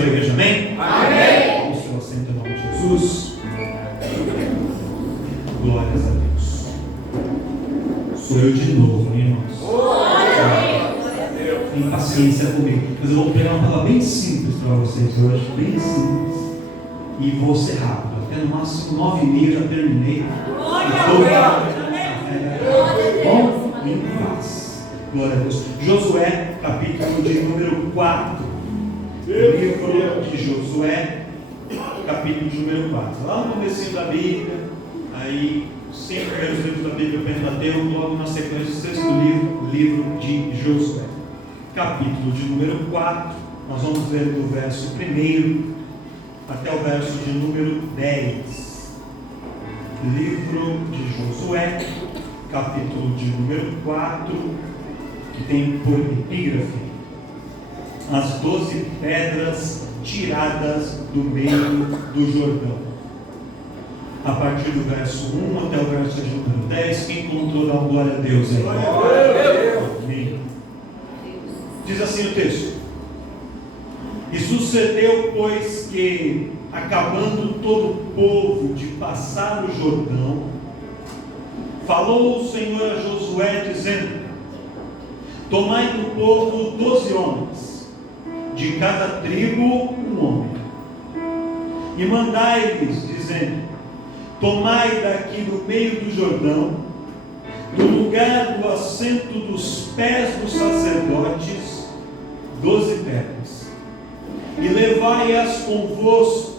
sua igreja, amém? Amém. O Senhor assenta em nome de Jesus. Glórias a Deus. Sou eu de novo, hein, irmãos? Tem paciência comigo. Mas eu vou pegar uma palavra bem simples para vocês hoje, bem simples. E vou ser rápido. Até no máximo 9h30 já terminei. Bom, em paz. Glória a Deus. Josué, capítulo de número 4. Livro de Josué, capítulo de número 4. Lá no começo da Bíblia, aí, os 5 primeiros livros da Bíblia, Pentateuco, logo na sequência, o 6º livro de Josué. Capítulo de número 4, nós vamos ler do verso 1 até o verso de número 10. Livro de Josué, capítulo de número 4, que tem por epígrafe as 12 pedras tiradas do meio do Jordão. A partir do verso 1 até o verso de número 10, quem encontrou, dá uma glória a Deus aí. Amém. Diz assim o texto: E sucedeu, pois, que, acabando todo o povo de passar o Jordão, falou o Senhor a Josué, dizendo: Tomai do povo 12 homens, de cada tribo um homem, e mandai-lhes, dizendo: Tomai daqui do meio do Jordão, do lugar do assento dos pés dos sacerdotes, 12 pedras, e levai-as convosco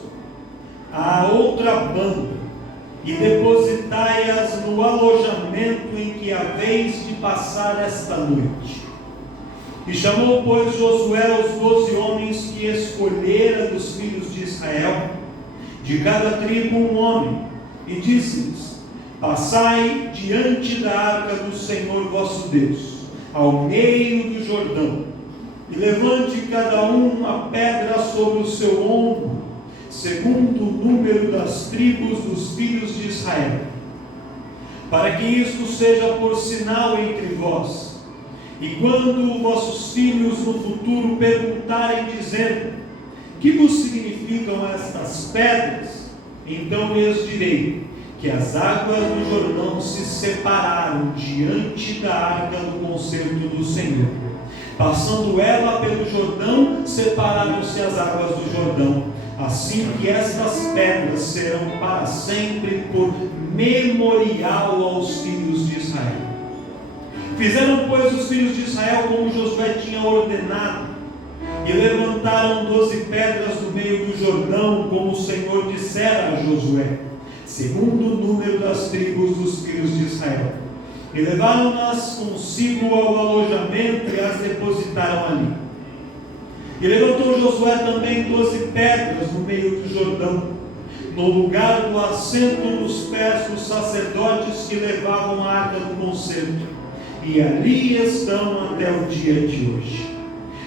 à outra banda, e depositai-as no alojamento em que haveis de passar esta noite. E chamou, pois, Josué os 12 homens que escolhera dos filhos de Israel, de cada tribo um homem, e disse-lhes: Passai diante da arca do Senhor vosso Deus, ao meio do Jordão, e levante cada um uma pedra sobre o seu ombro, segundo o número das tribos dos filhos de Israel, para que isto seja por sinal entre vós. E quando vossos filhos no futuro perguntarem, dizendo: Que vos significam estas pedras? Então lhes direi que as águas do Jordão se separaram diante da arca do concerto do Senhor. Passando ela pelo Jordão, separaram-se as águas do Jordão. Assim que estas pedras serão para sempre por memorial aos filhos de Israel. Fizeram, pois, os filhos de Israel como Josué tinha ordenado, e levantaram 12 pedras do meio do Jordão, como o Senhor dissera a Josué, segundo o número das tribos dos filhos de Israel. E levaram-nas consigo ao alojamento e as depositaram ali. E levantou Josué também 12 pedras no meio do Jordão, no lugar do assento dos pés dos sacerdotes que levavam a arca do concerto, e ali estão até o dia de hoje.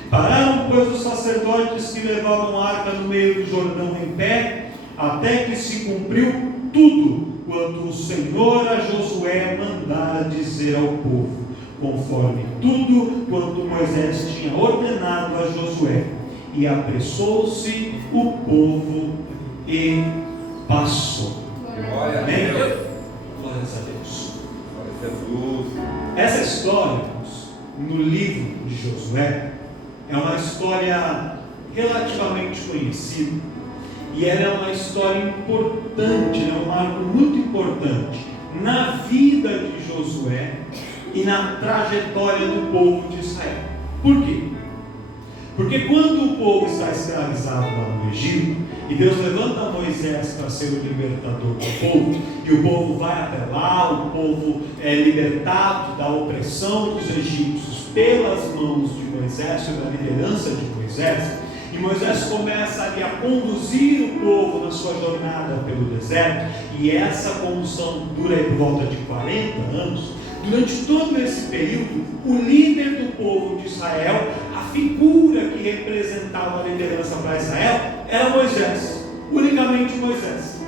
Pararam, pois, os sacerdotes que levavam a arca no meio do Jordão em pé, até que se cumpriu tudo quanto o Senhor a Josué mandara dizer ao povo, conforme tudo quanto Moisés tinha ordenado a Josué. E apressou-se o povo e passou. Amém? Glórias a Deus. Essa história, no livro de Josué, é uma história relativamente conhecida, e ela é uma história importante, é um marco muito importante na vida de Josué e na trajetória do povo de Israel. Por quê? Porque quando o povo está escravizado lá no Egito, e Deus levanta Moisés para ser o libertador do povo, e o povo vai até lá, o povo é libertado da opressão dos egípcios pelas mãos de Moisés, sob a liderança de Moisés, e Moisés começa ali a conduzir o povo na sua jornada pelo deserto, e essa condução dura aí por volta de 40 anos. Durante todo esse período, o líder do povo de Israel, a figura que representava a liderança para Israel, era Moisés, unicamente Moisés.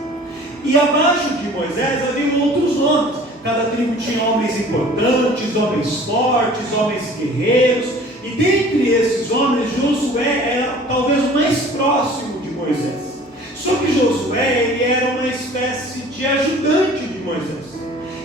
E abaixo de Moisés havia outros nomes. Cada tribo tinha homens importantes, homens fortes, homens guerreiros, E dentre esses homens, Josué era talvez o mais próximo de Moisés. Só que Josué, ele era uma espécie de ajudante de Moisés.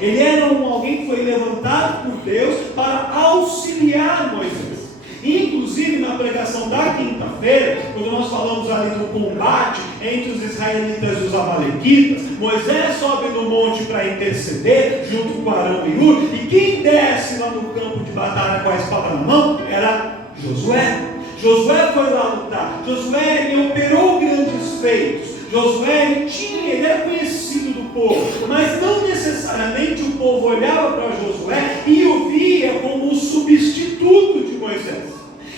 Ele era alguém que foi levantado por Deus para auxiliar Moisés. Inclusive na pregação da quinta-feira, quando nós falamos ali do combate entre os israelitas e os amalequitas, Moisés sobe no monte para interceder junto com Arão e Hur, e quem desce lá no campo de batalha com a espada na mão era Josué. Josué foi lá lutar. Josué, ele operou grandes feitos. Josué, ele era conhecido do povo, mas não necessariamente o povo olhava para Josué e o via como o substituto de Moisés.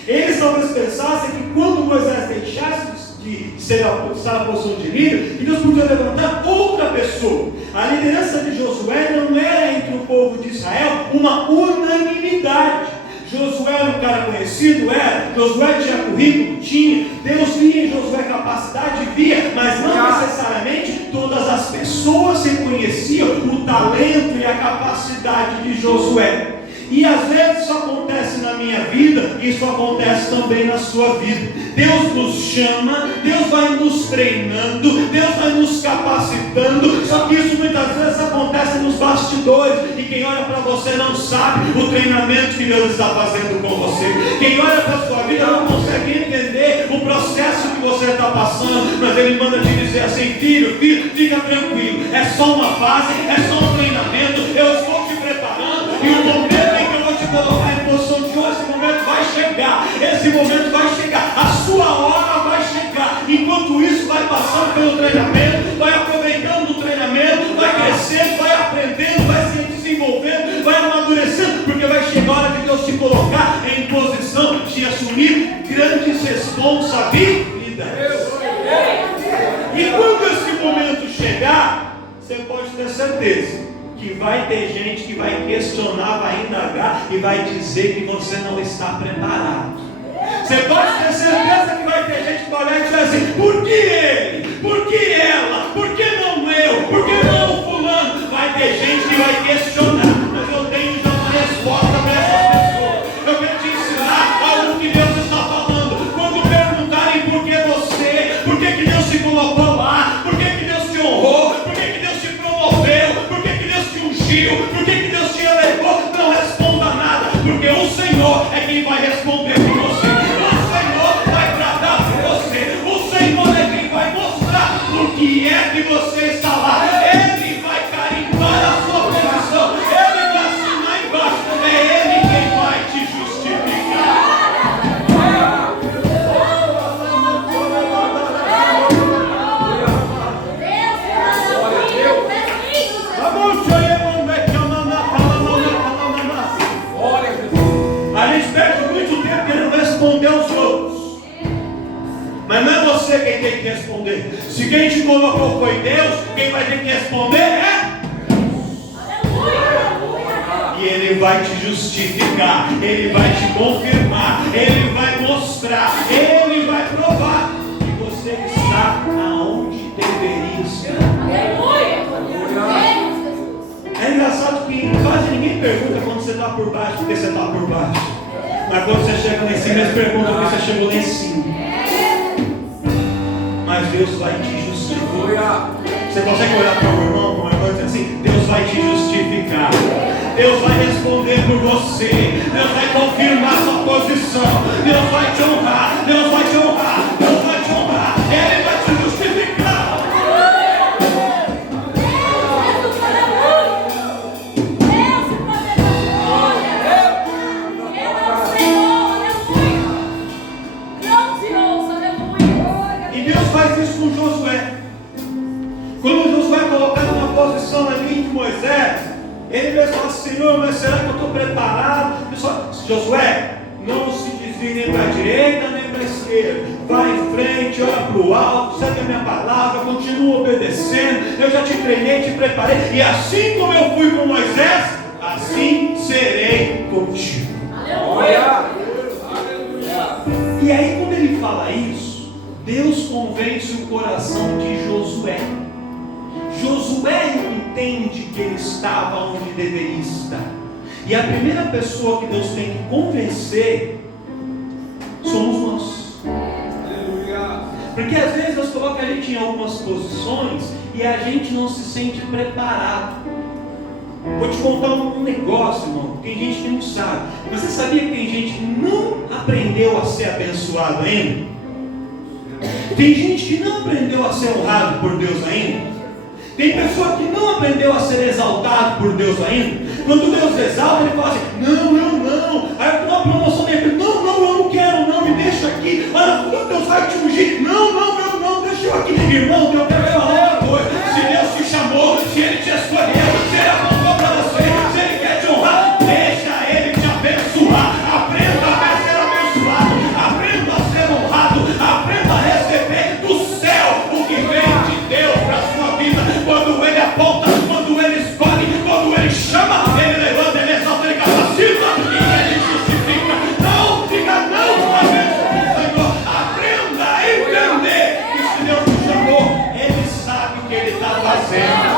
Eles talvez pensassem que quando Moisés deixasse de estar na posição de líder, que Deus podia levantar outra pessoa. A liderança de Josué não era entre o povo de Israel uma unanimidade. Josué era um cara conhecido, Josué tinha currículo, tinha, Deus via em Josué capacidade, via, mas não necessariamente todas as pessoas reconheciam o talento e a capacidade de Josué. E às vezes isso acontece na minha vida, isso acontece também na sua vida. Deus nos chama, Deus vai nos treinando, Deus vai nos capacitando, só que isso muitas vezes acontece nos bastidores, e quem olha para você não sabe o treinamento que Deus está fazendo com você. Quem olha para a sua vida não consegue entender o processo que você está passando, mas Ele manda te dizer assim: filho, fica tranquilo, é só uma fase, é só um treinamento, eu estou te preparando, e o momento colocar em posição de hoje, esse momento vai chegar, esse momento vai chegar, a sua hora vai chegar. Enquanto isso, vai passando pelo treinamento, vai aproveitando o treinamento, vai crescendo, vai aprendendo, vai se desenvolvendo, vai amadurecendo, porque vai chegar a hora de Deus te colocar em posição de assumir grandes responsabilidades. E quando esse momento chegar, você pode ter certeza que vai ter gente que vai questionar, vai indagar e vai dizer que você não está preparado. Você pode ter certeza que vai ter gente que vai olhar e dizer assim: por que ele? Por que ela? Por que não eu? Por que não o fulano? Vai ter gente que vai questionar, mas eu tenho já uma resposta para essas pessoas. Eu quero te ensinar algo que Deus está falando. Quando perguntarem por que você, por que Deus te colocou lá, por que Deus te honrou, por que Deus te promoveu, por que Deus te elevou, não responda nada, porque o Senhor é quem vai responder por você. O Senhor vai tratar por você. O Senhor é quem vai mostrar por que é que você está lá. Ele vai carimbar a sua posição, Ele vai assinar embaixo, é Ele quem vai te justificar. Responder aos outros, mas não é você quem tem que responder. Se quem te colocou foi Deus, quem vai ter que responder é e Ele vai te justificar, Ele vai te confirmar, Ele vai mostrar, Ele vai provar que você está aonde deveria estar. É engraçado que quase ninguém pergunta quando você está por baixo, porque você está por baixo. Mas quando você chega lá em cima, eles perguntam por que você chegou lá em cima. Mas Deus vai te justificar. Você consegue olhar para o irmão, como irmão, e dizer assim: Deus vai te justificar. Deus vai responder por você. Deus vai confirmar sua posição. Deus vai te honrar. Deus vai te honrar. Deus vai te honrar. Ele vai te justificar. Com Josué, quando Josué é colocado na posição ali de Moisés, ele mesmo fala: Senhor, mas será que eu estou preparado? Pessoal, Josué, não se desvie nem para a direita nem para a esquerda, vai em frente, olha para o alto, segue a minha palavra, continua obedecendo, eu já te treinei, te preparei, e assim como eu fui com Moisés, assim serei contigo. Aleluia! E aí quando ele fala isso, Deus convence o coração de Josué. Josué entende que ele estava onde deveria estar. E a primeira pessoa que Deus tem que convencer Porque às vezes Deus coloca a gente em algumas posições e a gente não se sente preparado. Vou te contar um negócio, irmão. Tem gente que não sabe. Mas você sabia que tem gente que não aprendeu a ser abençoado ainda? Tem gente que não aprendeu a ser honrado por Deus ainda? Tem pessoa que não aprendeu a ser exaltado por Deus ainda? Quando Deus exalta, ele fala assim: não, eu não. Aí eu dou uma promoção dele: não, eu não quero, não, me deixa aqui. Olha, Deus vai te ungir. Não, eu não, deixa eu aqui. Irmão, eu quero falar uma coisa. Se Deus te chamou, se Ele te escolheu, se Ele apontou para você, se Ele quer te honrar, deixa Ele te abençoar. Aprenda a ser abençoado, aprenda a ser honrado, aprenda a receber do céu o que vem de Deus para a sua vida. Quando Ele aponta, quando Ele escolhe, quando Ele chama, Ele levanta, Ele exalta, Ele capacita e Ele justifica. Não fica não, Senhor. Aprenda a entender que se Deus te chamou, Ele sabe o que Ele está fazendo.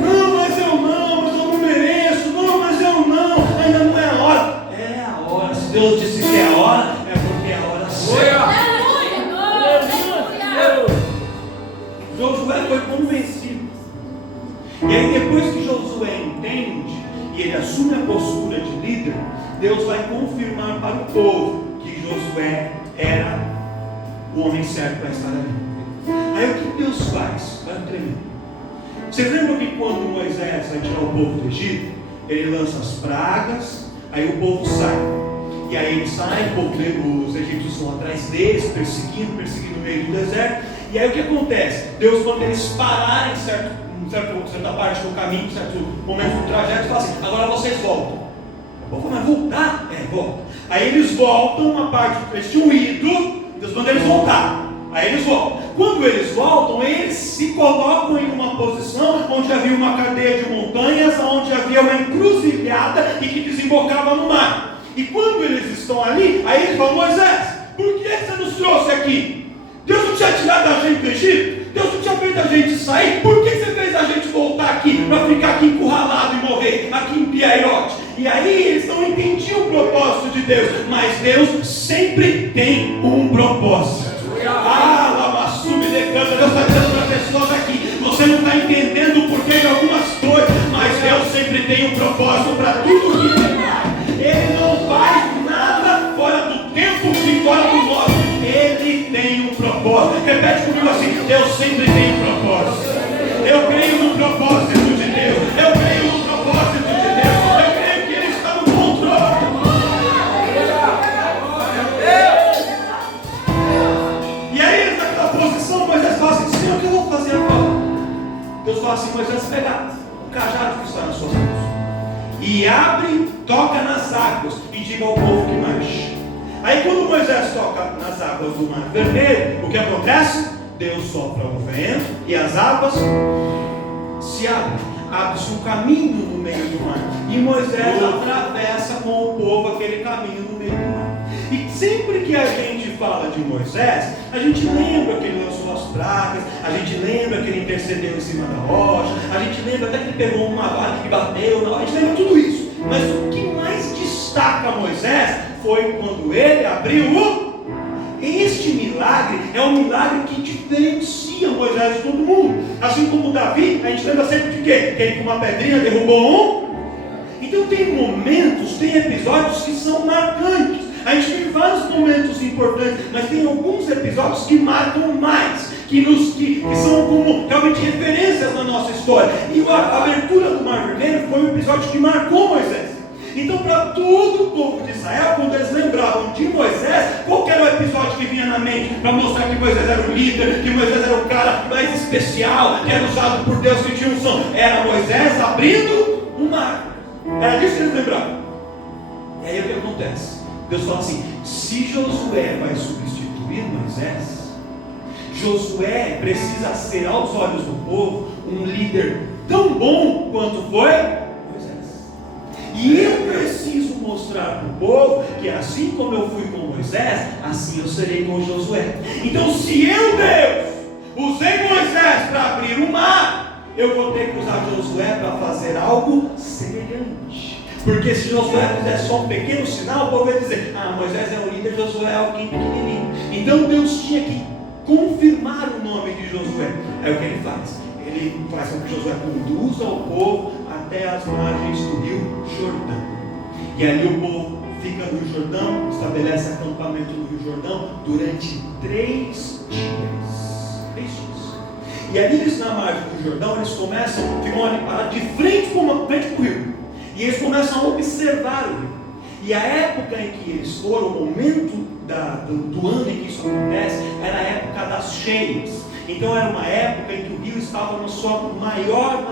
Não, mas eu não mereço. Não, mas eu não, ainda não é a hora. É a hora. Se Deus disse que é a hora, é porque é a hora certa. Josué foi convencido. E aí depois que Josué entende e ele assume a postura de líder, Deus vai confirmar para o povo que Josué era o homem certo para estar ali. Aí o que Deus faz? Vai tremendo. Vocês lembram que quando Moisés vai tirar o povo do Egito, ele lança as pragas, aí o povo sai. E aí ele sai, os egípcios vão atrás deles, perseguindo no meio do deserto. E aí o que acontece? Deus, quando eles pararem em certa parte do caminho, em certo momento do trajeto, fala assim: agora vocês voltam. O povo vai voltar? Volta. Aí eles voltam, uma parte que eles tinham ido, Deus manda eles voltar. Aí eles voltam. Quando eles voltam, eles se colocam em uma posição onde havia uma cadeia de montanhas, onde havia uma encruzilhada e que desembocava no mar. E quando eles estão ali, aí eles falam: Moisés, por que você nos trouxe aqui? Deus não tinha tirado a gente do Egito? Deus não tinha feito a gente sair? Por que você fez a gente voltar aqui, para ficar aqui encurralado e morrer, aqui em Piairote? E aí eles não entendiam o propósito de Deus, mas Deus sempre tem um propósito. Lamassumi decanta. Deus está dizendo para pessoas aqui: você não está entendendo o porquê de algumas coisas, mas Deus sempre tem um propósito para tudo que Ele faz. Ele não faz nada fora do tempo e fora do modo. Ele tem um propósito. Repete comigo assim: Deus sempre tem um propósito. Eu creio no propósito de Deus. Eu creio no propósito de Deus. Eu creio que Ele está no controle. E aí, naquela posição, Moisés fala assim: Senhor, o que eu vou fazer agora? Deus fala assim: Moisés, pega o cajado que está nas suas mãos e abre, toca nas águas e diga ao povo que marche. Aí quando Moisés toca nas águas do Mar Vermelho, o que acontece? Deus sopra o vento e as águas se abrem. Abre-se um caminho no meio do mar. E Moisés atravessa com o povo aquele caminho no meio do mar. E sempre que a gente fala de Moisés, a gente lembra que ele lançou as pragas, a gente lembra que ele intercedeu em cima da rocha, a gente lembra até que ele pegou uma vara e bateu, a gente lembra tudo isso. Mas o que mais destaca Moisés foi quando ele abriu este milagre. É um milagre que diferencia Moisés de todo mundo. Assim como Davi, a gente lembra sempre de quê? Que ele com uma pedrinha derrubou um. Então tem momentos, tem episódios que são marcantes. A gente tem vários momentos importantes, mas tem alguns episódios que marcam mais, que são como realmente referências na nossa história. E a abertura do Mar Vermelho foi um episódio que marcou Moisés. Então, para todo o povo de Israel, quando eles lembravam de Moisés, qual era o episódio que vinha na mente para mostrar que Moisés era o líder, que Moisés era o cara mais especial, que era usado por Deus, que tinha unção? Era Moisés abrindo o mar. Era disso que eles lembravam. E aí o que acontece? Deus fala assim: se Josué vai substituir Moisés, Josué precisa ser aos olhos do povo um líder tão bom quanto foi Moisés. E eu preciso mostrar para o povo que assim como eu fui com Moisés, assim eu serei com Josué. Então se eu, Deus, usei Moisés para abrir o mar, eu vou ter que usar Josué para fazer algo semelhante. Porque se Josué fizesse só um pequeno sinal, o povo ia dizer: ah, Moisés é o líder, Josué é alguém pequenininho. Então Deus tinha que confirmar o nome de Josué. Aí o que ele faz? Ele faz com que Josué conduza o povo até as margens do rio Jordão. E ali o povo fica no Rio Jordão, estabelece acampamento no Rio Jordão durante 3 dias. 3 dias. E ali eles, na margem do Jordão, eles começam, ficam ali parados de frente para o rio. E eles começam a observar o rio. E a época em que eles foram, o momento do ano em que isso acontece, era a época das cheias. Então era uma época em que o rio estava na sua maior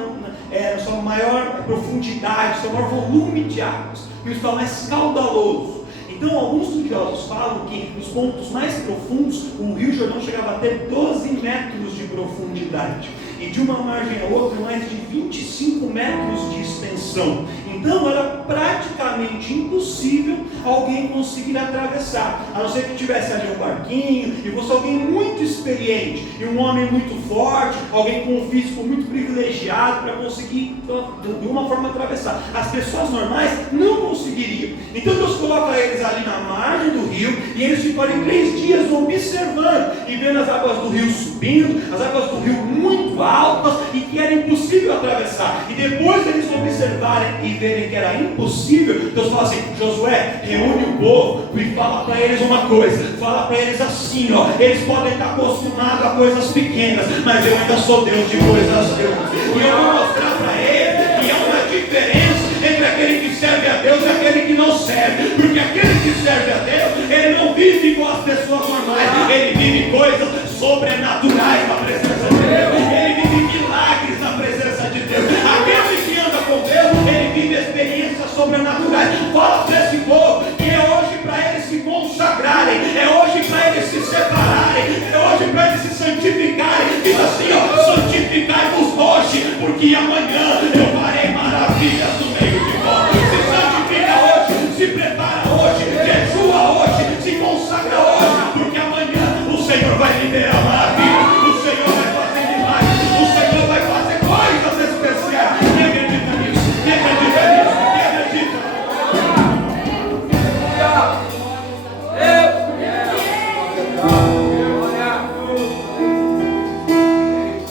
profundidade, seu maior volume de águas. O rio estava mais caudaloso. Então alguns estudiosos falam que nos pontos mais profundos, o Rio Jordão chegava a ter 12 metros de profundidade. E de uma margem a outra, mais de 25 metros de extensão. Então era praticamente impossível alguém conseguir atravessar, a não ser que tivesse ali um barquinho e fosse alguém muito experiente e um homem muito forte, alguém com um físico muito privilegiado para conseguir de uma forma atravessar. As pessoas normais não conseguiriam. Então Deus coloca eles ali na margem do rio e eles ficam ali 3 dias observando e vendo as águas do rio subindo, as águas do rio muito altas e que era impossível atravessar. E depois deles observarem e verem que era impossível, Deus fala assim: Josué, reúne o povo e fala para eles uma coisa, fala para eles assim, ó, eles podem estar acostumados a coisas pequenas, mas eu ainda sou Deus de coisas grandes, e eu vou mostrar para eles que há uma diferença entre aquele que serve a Deus e aquele que não serve, porque aquele que serve a Deus, ele não vive igual as pessoas normais, ele vive coisas sobrenaturais na presença de Deus, ele vive milagres na presença de Deus. Aquele que anda com Deus, ele vive experiências sobrenaturais. Fala para esse povo que é hoje para eles se consagrarem, é hoje para eles se separarem, é hoje para eles se santificarem. Diz assim, ó: santificai-vos hoje, porque amanhã eu farei maravilhas no meio de vós. Se santifica hoje, se prepara hoje, jejua hoje, se consagra hoje, porque amanhã o Senhor vai liberar maravilhas, o Senhor vai fazer milagres, o Senhor vai fazer coisas especiais. Quem acredita nisso? Quem acredita nisso? Quem acredita?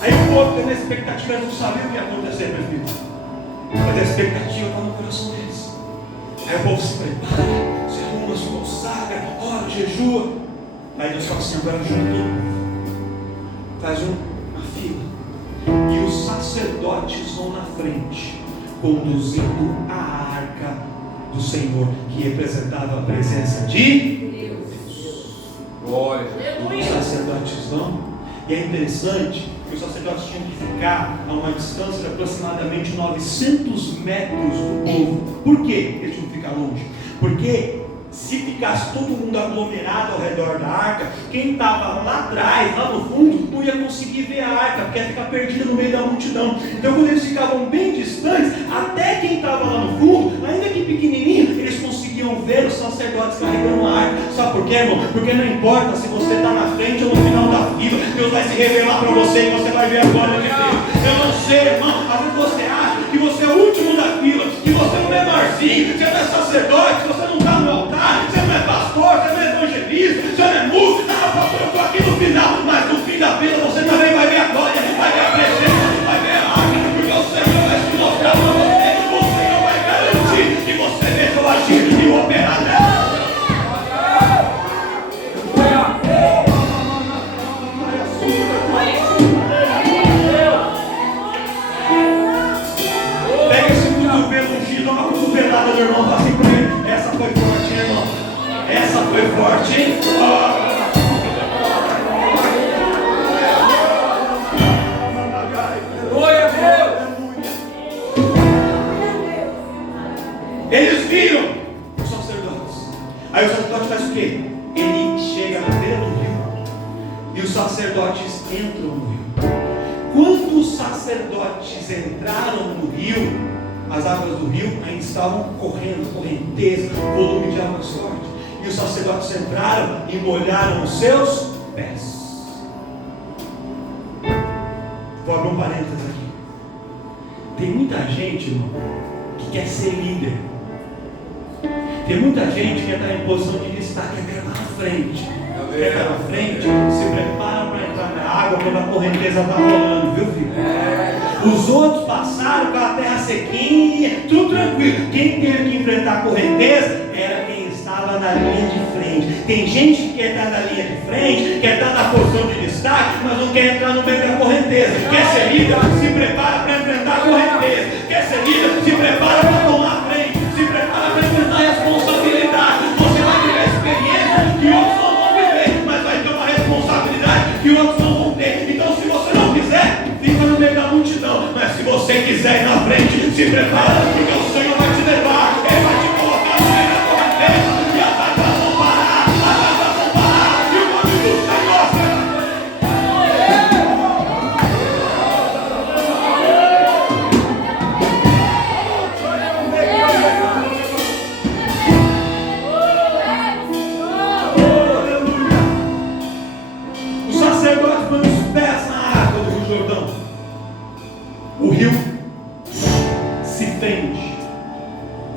Aí o povo tem uma expectativa, eles não sabiam o que ia acontecer, prefeito, mas a expectativa está no coração deles. Aí o povo se prepara, se arruma, se consagra, ora, jejua. Aí Deus fala assim: agora junta todo mundo, faz uma fila, e os sacerdotes vão na frente, conduzindo a arca do Senhor, que representava a presença de Deus. Glória. Os sacerdotes vão, e é interessante que os sacerdotes tinham que ficar a uma distância de aproximadamente 900 metros do povo. Por que eles tinham que ficar longe? Porque se ficasse todo mundo aglomerado ao redor da arca, quem estava lá atrás, lá no fundo, não ia conseguir ver a arca, porque ia ficar perdido no meio da multidão. Então quando eles ficavam bem distantes, até quem estava lá no fundo, ainda que pequenininho, eles conseguiam ver os sacerdotes carregando a arca. Sabe por quê, irmão? Porque não importa se você está na frente ou no final da fila, Deus vai se revelar para você e você vai ver a glória de Deus. Eu não sei, irmão, às vezes você acha que você é o último da fila, que você é o menorzinho, você não é sacerdote, você não está no altar, você não é pastor, você não é evangelista, você não é músico. Ah, pastor, eu estou aqui no final, mas no fim da fila você também vai ver a glória, vai ver a presença, vai ver a arca, porque o Senhor vai se mostrar para você, o Senhor vai garantir que você veja o agir e o operar dela. Pega esse cotovelo ungido, dá uma cotovelada do irmão, fala assim para ele: essa foi forte, irmão. Essa foi forte, hein? Glória a Deus! Eles viram os sacerdotes. Aí o sacerdote faz o quê? Ele chega na beira do rio e os sacerdotes entram no rio. Quando os sacerdotes entraram no rio, as águas do rio ainda estavam correndo, correnteza, volume de águas forte. E os sacerdotes entraram e molharam os seus pés. Vou abrir um parênteses aqui. Tem muita gente, irmão, que quer ser líder, Tem muita gente que está em posição de destaque, quer estar na frente. Quer estar na frente, se prepara para entrar na água quando a correnteza está rolando, viu, filho? Os outros passaram com a terra sequinha, tudo tranquilo. Quem teve que enfrentar a correnteza era quem estava na linha de frente. Tem gente que quer estar na linha de frente, quer estar na posição de destaque, mas não quer entrar no meio da correnteza. Quer ser líder, se prepara para enfrentar a correnteza. Quer ser líder, se prepara para tomar a frente, se prepara para enfrentar a responsabilidade. Você vai ter a experiência que outros não vão viver, mas vai ter uma responsabilidade que outros não vão ter. Então, se você não quiser, fica no meio da multidão. Mas se você quiser ir na frente, se prepara, porque o Senhor vai te levar. Ele vai te colocar no meio da correnteza. E as águas vão parar, as águas vão parar. E o nome do Senhor será. Os sacerdotes põem os pés na água do Rio Jordão. O rio se fende.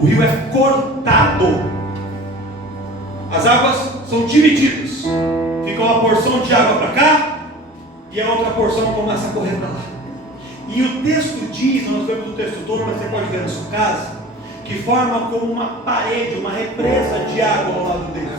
O rio é cortado. As águas são divididas. Fica uma porção de água para cá e a outra porção começa a correr para lá. E o texto diz, nós vemos o texto todo, mas você pode ver na sua casa, que forma como uma parede, uma represa de água ao lado deles.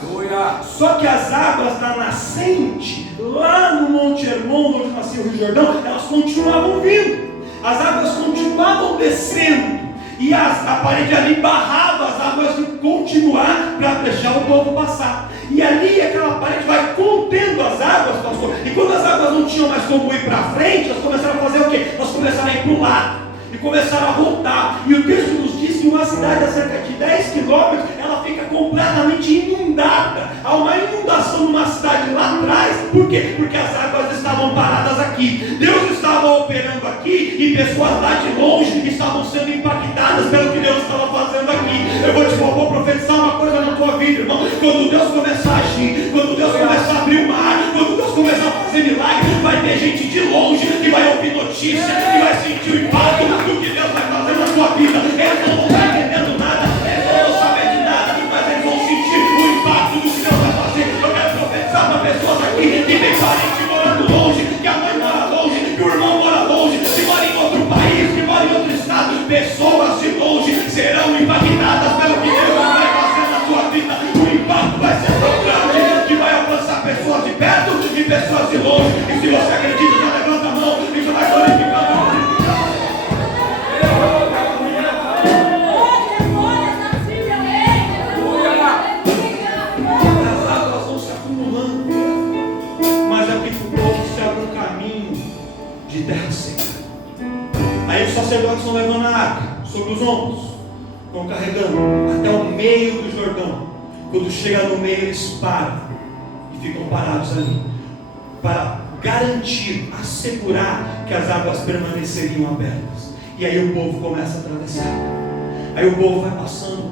Só que as águas da nascente, lá no Monte Hermon, onde nascia o Rio Jordão, elas continuavam vindo. As águas continuavam descendo. E a parede ali barrava as águas de continuar para deixar o povo passar. E ali aquela parede vai contendo as águas, pastor. E quando as águas não tinham mais como ir para frente, elas começaram a fazer o quê? Elas começaram a ir para o lado. E começaram a voltar. E o texto nos diz que uma cidade a cerca de 10 quilômetros, ela fica completamente inundada. Há uma inundação numa cidade lá atrás. Por quê? Porque as águas estavam paradas aqui. Deus estava operando aqui e pessoas lá de longe estavam sendo impactadas pelo que Deus estava fazendo aqui. Eu vou profetizar uma coisa na tua vida, irmão. Quando Deus começar a agir, quando Deus começar a abrir o mar, quando Deus começar a fazer milagre, vai ter gente de longe que vai ouvir notícia, que vai sentir o impacto do que Deus vai fazer na sua vida. Eles não vão estar entendendo nada, eles não vão saber de nada, mas eles vão sentir o impacto do que Deus vai fazer. Eu quero profetizar para pessoas aqui que tem parente morando longe, que a mãe mora longe, que o irmão mora longe, que mora em outro país, que mora em outro estado. Pessoas de longe serão impactadas pelo que Deus vai fazer na sua vida. O impacto vai ser tão grande que vai alcançar pessoas de perto e pessoas de longe. E se você acredita, já levanta a mão e já vai glorificando. De terra seca. Aí os sacerdotes estão levando a arca sobre os ombros, vão carregando até o meio do Jordão. Quando chega no meio, eles param e ficam parados ali para garantir, assegurar que as águas permaneceriam abertas. E aí o povo começa a atravessar. Aí o povo vai passando,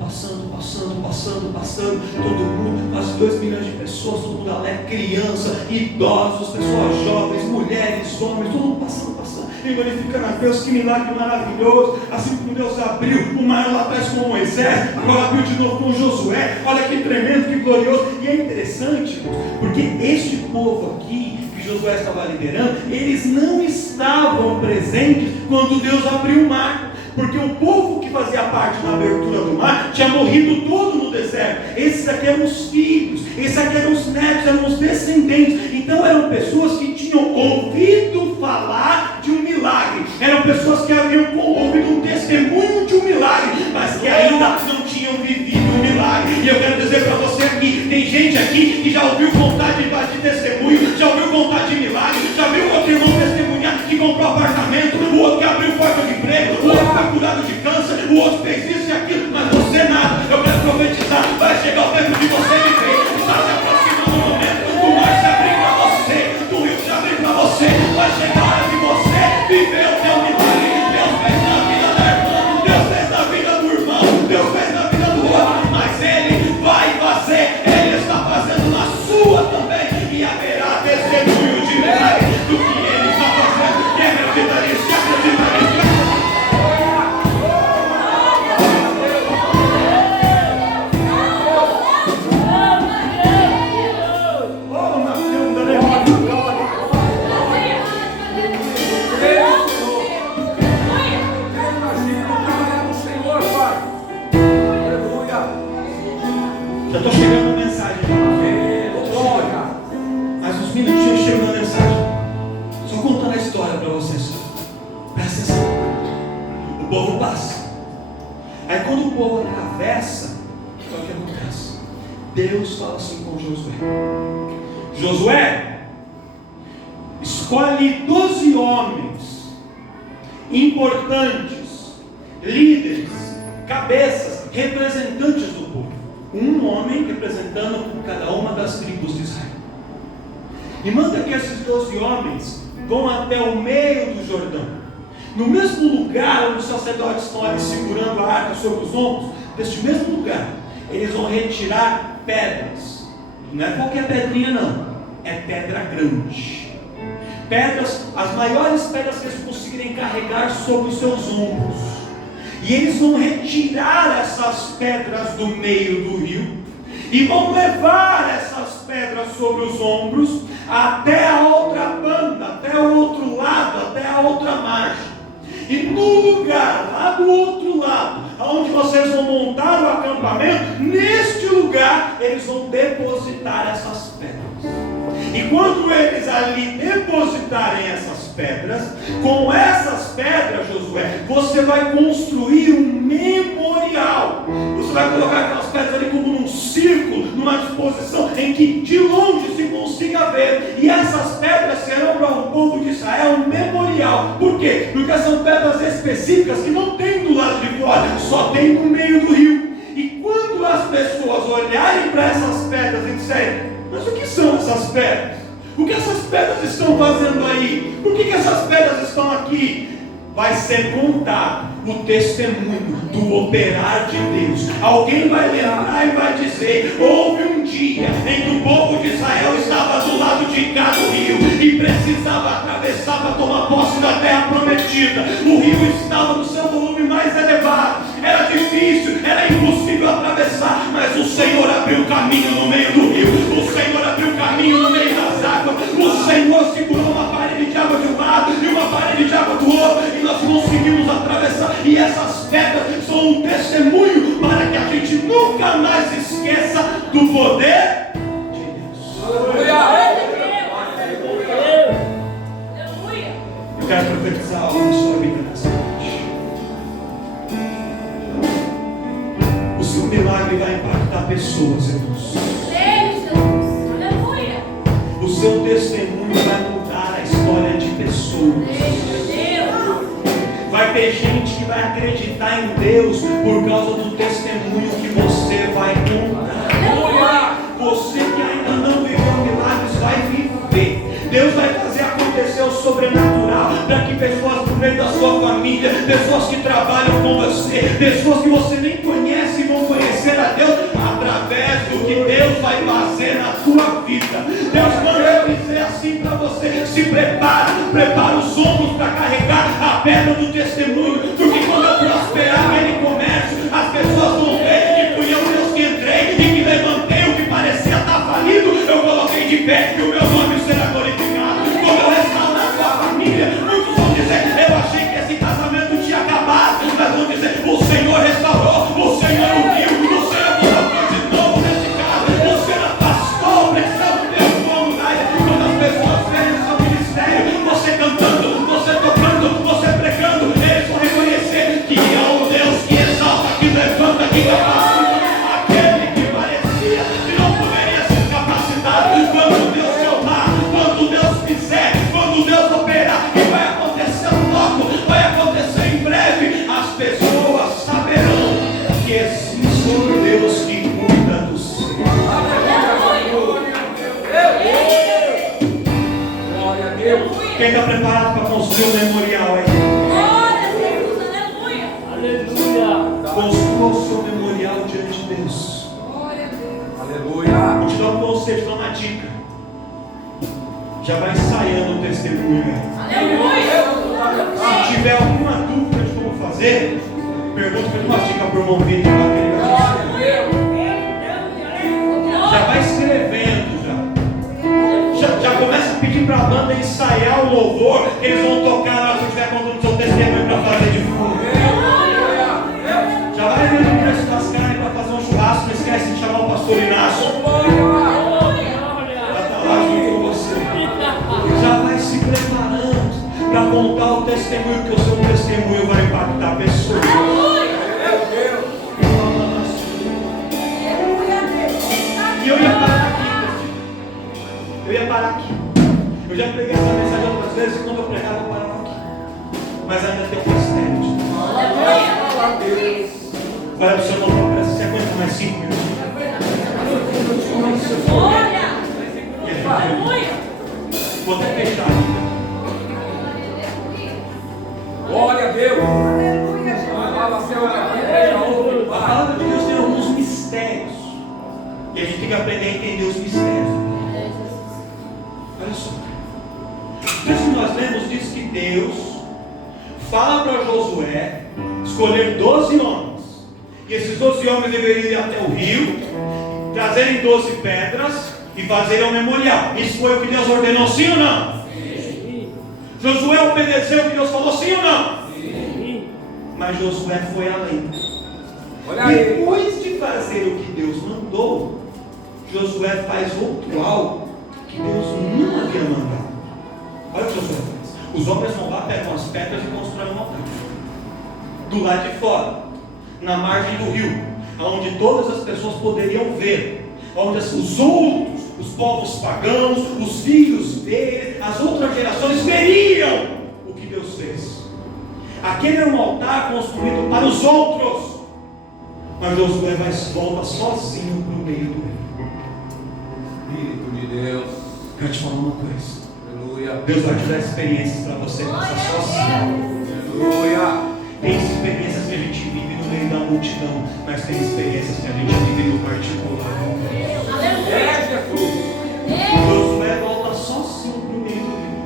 todo mundo, quase 2 milhões de pessoas, todo mundo alegre, criança, idosos, pessoas jovens, mulheres, homens, todo mundo passando, e glorificando a Deus. Que milagre maravilhoso, assim como Deus abriu o mar lá atrás com Moisés, agora abriu de novo com Josué. Olha que tremendo, que glorioso. E é interessante, porque este povo aqui, que Josué estava liderando, eles não estavam presentes quando Deus abriu o mar. Porque o povo que fazia parte da abertura do mar tinha morrido todo no deserto. Esses aqui eram os filhos, esses aqui eram os netos, eram os descendentes. Então eram pessoas que tinham ouvido falar de um milagre. Eram pessoas que haviam ouvido um testemunho de um milagre, mas que ainda não tinham vivido um milagre. E eu quero dizer para você aqui, tem gente aqui que já ouviu contar de testemunho, já ouviu contar de milagre, já viu outro irmão testemunhar que comprou apartamento, o outro que abriu porta de emprego, o outro foi curado de câncer, o outro fez isso e aquilo, mas você nada. Eu quero profetizar, vai chegar o tempo de você viver. Está se aproximando o momento do mar se abrir para você, do rio se abrir para você. Vai chegar a hora de você viver o teu milagre. Deus fez na vida da irmã, Deus fez na vida do irmão, Deus fez na vida do outro, mas Ele vai fazer, Ele está fazendo na sua também, e haverá testemunho de milagre do que Ele está fazendo. Quem acredita nisso? Quem acredita nisso? Presta atenção. O povo passa. Aí quando o povo atravessa, olha o que acontece. Deus fala assim com Josué: Josué, escolhe 12 homens importantes, líderes, cabeças, representantes do povo. Um homem representando cada uma das tribos de Israel. E manda que esses 12 homens vão até o meio do Jordão. No mesmo lugar onde os sacerdotes estão ali segurando a arca sobre os ombros, deste mesmo lugar, eles vão retirar pedras. Não é qualquer pedrinha não, é pedra grande. Pedras, as maiores pedras que eles conseguirem carregar sobre os seus ombros. E eles vão retirar essas pedras do meio do rio e vão levar essas pedras sobre os ombros até a outra banda, até o outro lado, até a outra margem. E no lugar, lá do outro lado, onde vocês vão montar o acampamento, neste lugar, eles vão depositar essas pedras. E quando eles ali depositarem essas pedras, com essas pedras, Josué, você vai construir um memorial. Você vai colocar aquelas pedras ali como num círculo, numa disposição em que de longe se consiga ver. E essas pedras serão para o povo de Israel um memorial. Por quê? Porque são pedras específicas que não tem do lado de fora, só tem no meio do rio. E quando as pessoas olharem para essas pedras e disserem: mas o que são essas pedras? O que essas pedras estão fazendo aí? Por que essas pedras estão aqui? Vai ser contado o testemunho do operar de Deus. Alguém vai lembrar e vai dizer: houve um dia em que o povo de Israel estava do lado de cá do rio e precisava atravessar para tomar posse da terra prometida. O rio estava no seu volume mais elevado, era difícil, era impossível atravessar, mas o Senhor abriu caminho no meio do rio, o Senhor abriu caminho no meio das águas, o Senhor segurou uma parede de água de um lado e uma parede de água do outro, e nós conseguimos atravessar. E essas pedras são um testemunho para que a gente nunca mais esqueça do poder de Deus. Aleluia! Eu quero profetizar algo na sua vida nessa noite. O seu milagre vai impactar pessoas, irmãos. O seu testemunho vai mudar a história de pessoas. Vai ter gente que vai acreditar em Deus por causa do testemunho que você vai contar. Você que ainda não viveu milagres vai viver. Deus vai fazer acontecer o sobrenatural para que pessoas do meio da sua família, pessoas que trabalham com você, pessoas que você nem conhece vão conhecer a Deus através do que Deus vai fazer na sua vida. Deus manda dizer assim para você: se prepara os ombros para carregar a pedra do testemunho, porque quando eu prosperar aquele comércio, as pessoas vão ver que fui eu, Deus, que entrei e que levantei o que parecia estar falido, eu coloquei de pé e o meu nome será glorificado. Quando eu restaurar a sua família, muitos vão dizer: eu achei que esse casamento tinha acabado, mas vão dizer: o Senhor restaurou, o Senhor uniu, o Senhor colocou de novo nesse caso, o Senhor afastou a pressão de Deus como nós. Quando as pessoas verem o seu ministério, você cantando, você tocando, você pregando, eles vão reconhecer que é um Deus que exalta, que levanta, que capacita aquele que parecia que não poderia ser capacitado. Quando Deus chamar, quando Deus fizer, quando Deus operar, e vai acontecer logo, vai acontecer em breve, as pessoas saberão que existe um Deus que cuida do céu. Quem está preparado para construir um memorial aí? Construa o seu memorial diante de Deus. Aleluia. Vou te dar um conselho, te dar uma dica. Já vai ensaiando o testemunho aí. Aleluia. Se tiver alguma dúvida de como fazer, pergunta para uma dica por irmão Vini, já vai escrevendo já começa a pedir para a banda ensaiar o louvor que eles vão tocar na hora que estiver contando o seu testemunho para fazer de fundo. Já vai vendo o preço das carnes para fazer um churrasco. Não esquece de chamar o pastor Inácio para estar lá junto com você. Já vai se preparando. para contar o testemunho, que o seu testemunho vai impactar pessoas. E eu ia parar aqui, eu ia parar aqui. Eu já preguei essa mensagem outras vezes e quando eu pregava eu parava aqui. Mas ainda tem um mistério. Agora o seu irmão parece que você aguenta mais 5 minutos. Vou até fechar aqui. Glória a Deus. A palavra de Deus tem alguns mistérios. E a gente tem que aprender a entender os mistérios. Olha só. O texto que nós lemos diz que Deus fala para Josué escolher 12 homens. E esses 12 homens deveriam ir até o rio, trazerem 12 pedras e fazerem um memorial. Isso foi o que Deus ordenou, sim ou não? Sim. Josué obedeceu o que Deus falou, sim ou não? Sim. Mas Josué foi além. Depois de fazer o que Deus mandou, Josué faz outro algo que Deus não havia mandado. Olha o que Josué faz. Os homens vão lá, pegam as pedras e constroem um altar. Do lado de fora, na margem do rio, onde todas as pessoas poderiam ver, onde os outros, os povos pagãos, os filhos dele, as outras gerações veriam o que Deus fez. Aquele era um altar construído para os outros, mas Josué volta sozinho para o meio do rio. Espírito de Deus. Quero te falar uma coisa. Aleluia. Deus vai te dar experiências para você passar sozinho. Aleluia. Tem experiências que a gente vive no meio da multidão, mas tem experiências que a gente vive no particular. É Jesus. Josué volta sozinho para o meio do rio.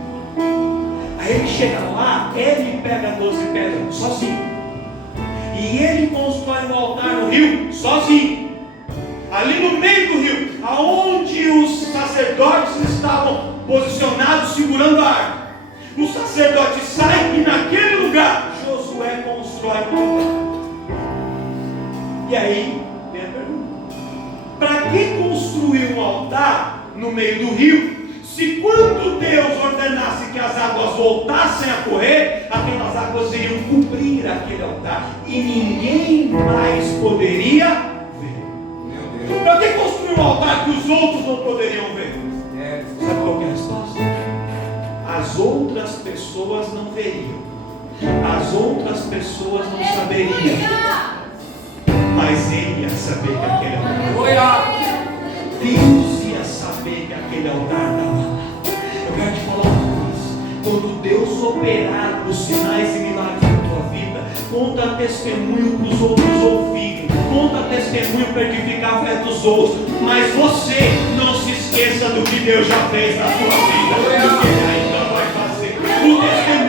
Aí ele chega lá, ele pega 12 pedras sozinho. E ele constrói um altar no rio sozinho. Ali no meio do rio, aonde os sacerdotes estavam posicionados segurando a arca. O sacerdote sai e naquele lugar Josué constrói um altar. E aí vem a pergunta: para que construir um altar no meio do rio, se quando Deus ordenasse que as águas voltassem a correr, aquelas águas iriam cobrir aquele altar e ninguém mais poderia ver? Para que construir um altar que os outros não poderiam ver? Sabe qual que é a resposta? As outras pessoas não veriam, as outras pessoas não saberiam, mas ele ia saber que aquele altar, Deus ia saber que aquele altar estava lá. Eu quero te falar uma coisa: quando Deus operar os sinais e milagres na tua vida, conta testemunho para os outros ouvirem, conta testemunho para edificar a fé dos outros, mas você não se esqueça do que Deus já fez na tua vida, do que Ele ainda vai fazer. O testemunho